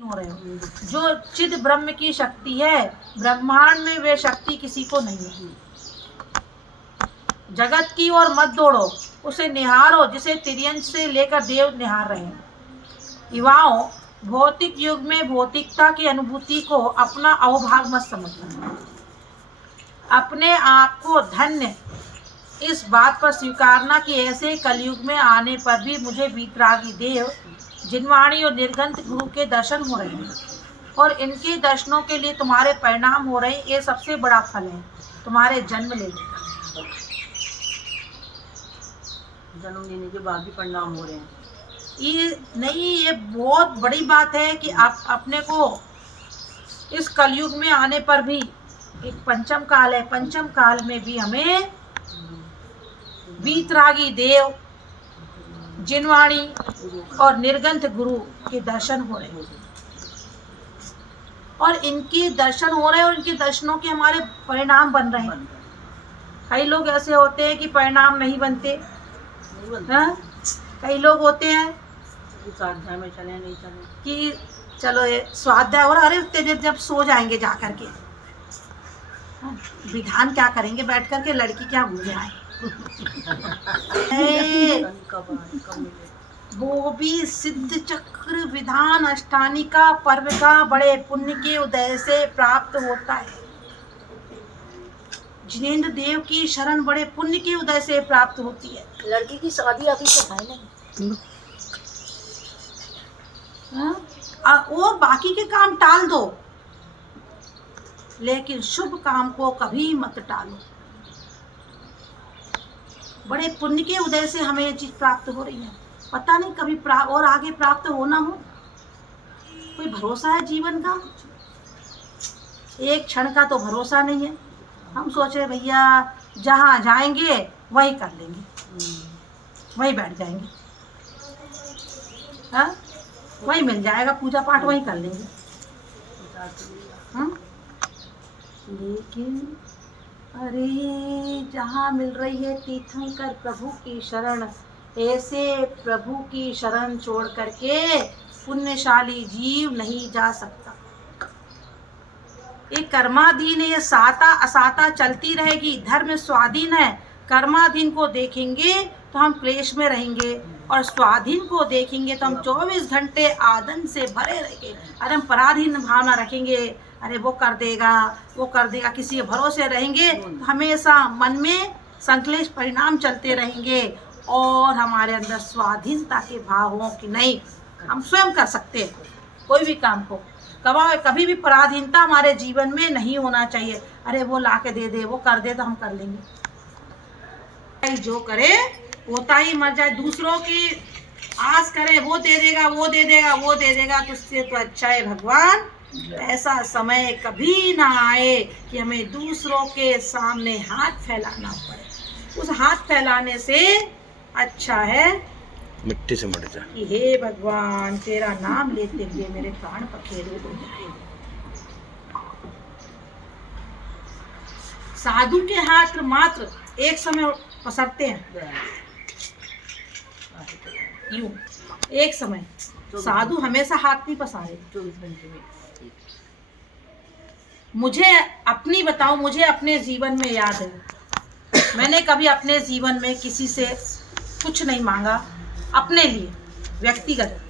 हो रहे हो। जो चिद ब्रह्म की शक्ति है, ब्रह्मांड में वे शक्ति किसी को नहीं है। जगत की ओर मत दौड़ो, उसे निहारो जिसे तिर्यंत से लेकर देव निहार रहे हैं। युवाओं, भौतिक युग में भौतिकता की अनुभूति को अपना अवभाग मत समझना। अपने आप को धन्य इस बात पर स्वीकारना कि ऐसे कलयुग में आने पर भी मुझे वीतरागी देव, जिनवाणी और निर्गंत गुरु के दर्शन हो रहे हैं और इनके दर्शनों के लिए तुम्हारे परिणाम हो रहे हैं। ये सबसे बड़ा फल है तुम्हारे जन्म लेने का। जन्म लेने के बाद भी परिणाम हो रहे हैं। ये नहीं, ये बहुत बड़ी बात है कि आप अपने को इस कलयुग में आने पर भी, एक पंचम काल है, पंचम काल में भी हमें वीतरागी देव, जिनवाणी और निर्गंथ गुरु के दर्शन हो रहे हैं और इनके दर्शन हो रहे हैं और इनके दर्शनों के हमारे परिणाम बन रहे हैं। कई लोग ऐसे होते हैं कि परिणाम नहीं बनते, हाँ? कई लोग होते हैं स्वाध्याय में चले नहीं चले कि चलो ये स्वाध्याय हो रहा, अरे उतने देर जब सो जाएंगे जा करके, हाँ? विधान क्या करेंगे बैठ करके, लड़की क्या भूल जाए। वो भी सिद्ध चक्र विधान अष्टानिका पर्व का बड़े पुण्य के उदय से प्राप्त होता है। जिनेंद्र देव की शरण बड़े पुण्य के उदय से प्राप्त होती है। लड़की की शादी अभी तो है नहीं, और बाकी के काम टाल दो, लेकिन शुभ काम को कभी मत टालो। बड़े पुण्य के उदय से हमें ये चीज प्राप्त हो रही है। पता नहीं कभी और आगे प्राप्त होना हो, कोई भरोसा है जीवन का? एक क्षण का तो भरोसा नहीं है। हम सोच रहे भैया जहाँ जाएंगे वही कर लेंगे, वही बैठ जाएंगे, हाँ? वही मिल जाएगा, पूजा पाठ वही कर लेंगे, हाँ? लेकिन अरे जहाँ मिल रही है तीर्थंकर प्रभु की शरण, ऐसे प्रभु की शरण छोड़ करके पुण्यशाली जीव नहीं जा सकता। ये कर्माधीन है, ये साता असाता चलती रहेगी। धर्म स्वाधीन है, कर्माधीन को देखेंगे तो हम क्लेश में रहेंगे और स्वाधीन को देखेंगे तो हम 24 घंटे आनंद से भरे रहेंगे। अरे हम पराधीन भावना रखेंगे, अरे वो कर देगा वो कर देगा, किसी के भरोसे रहेंगे तो हमेशा मन में संक्लेश परिणाम चलते रहेंगे और हमारे अंदर स्वाधीनता के भाव हों कि नहीं हम स्वयं कर सकते हैं कोई भी काम को। कभी भी पराधीनता हमारे जीवन में नहीं होना चाहिए। अरे वो ला के दे दे, वो कर दे तो हम कर लेंगे। जो करे होता ही मर जाए, दूसरों की आस करे वो दे देगा वो दे देगा वो दे देगा, तो उससे तो अच्छा है भगवान ऐसा समय कभी ना आए कि हमें दूसरों के सामने हाथ फैलाना पड़े। उस हाथ फैलाने से अच्छा है मिट्टी से मर जा कि हे भगवान तेरा नाम लेते हुए मेरे प्राण पखेरु हो जाए। साधु के हाथ मात्र एक समय पसरते हैं, यूं एक समय। साधु हमेशा हाथ नहीं पसारे। 24 घंटे में। मुझे अपनी बताऊं, मुझे अपने जीवन में याद है, मैंने कभी अपने जीवन में किसी से कुछ नहीं मांगा अपने लिए व्यक्तिगत।